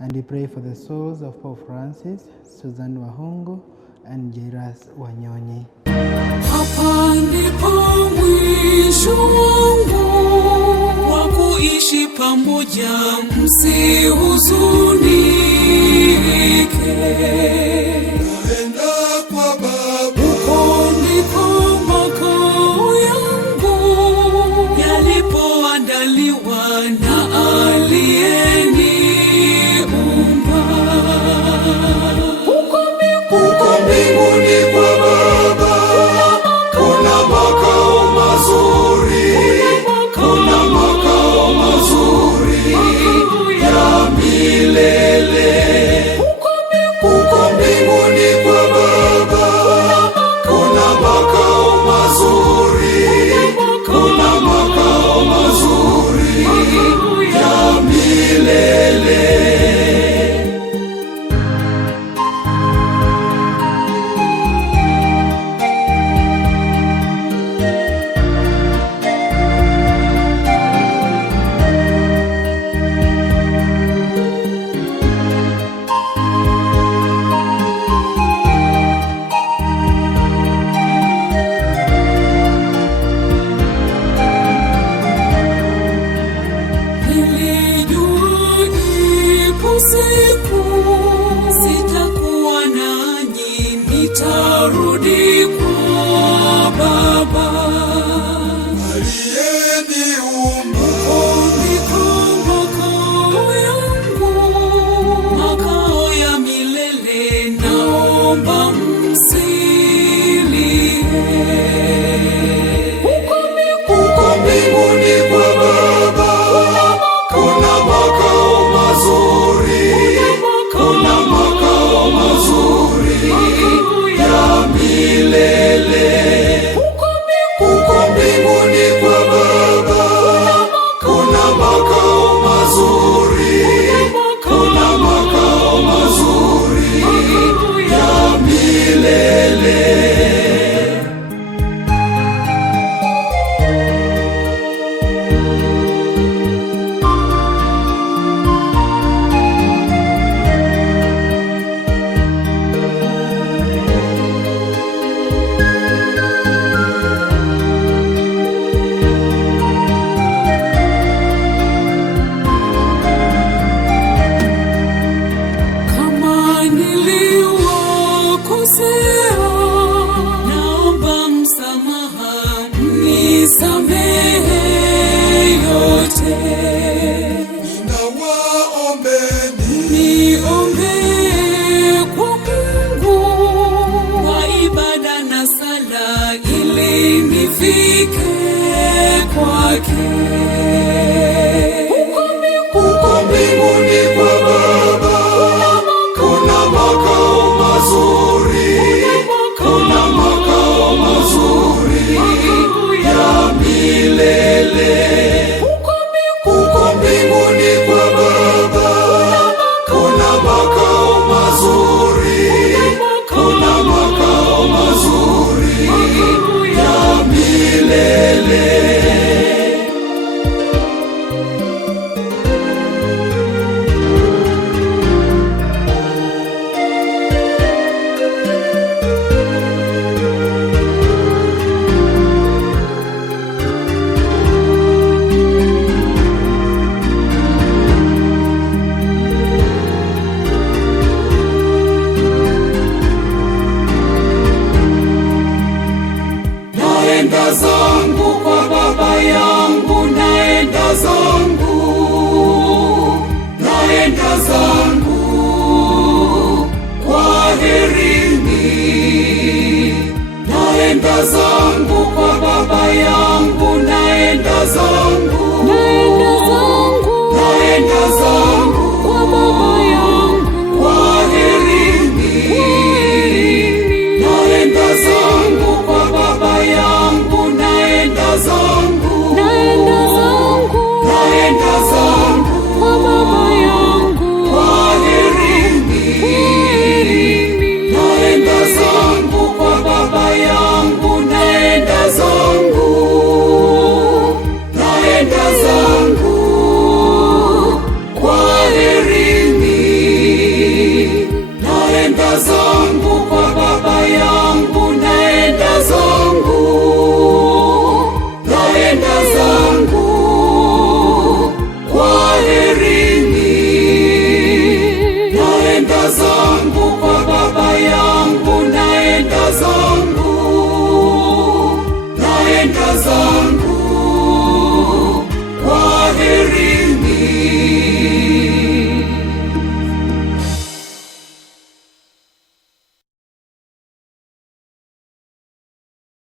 And we pray for the souls of Pope Francis, Susan Wahungu, and Jairus Wanyonyi. Hapa ndipo mwisho wangu wa kuishi pamoja, msihuzunike. Naenda kwa Baba, huko ndiko makao yangu yalipoandaliwa na aliyeniumba. Huko mbinguni kwa Baba kuna makao mazuri, kuna makao mazuri ya milele. Huko mbinguni kwa Baba kuna makao mazuri, kuna makao mazuri ya milele. siku sitakuwa nanyi, nitarudi kwa Baba aliyeniumba. Ndiko makao yangu, makao ya milele, naomba msilie. Huko mbinguni kwa Baba kuna makao mazuri, kuna makao mazuri ya milele. Huko mbinguni kwa Baba kuna makao mazuri, kuna makao mazuri ya milele. Naomba msamaha, mnisamehe yote. Niombee kwa Mungu kwa ibada na sala, ili nifike kwake.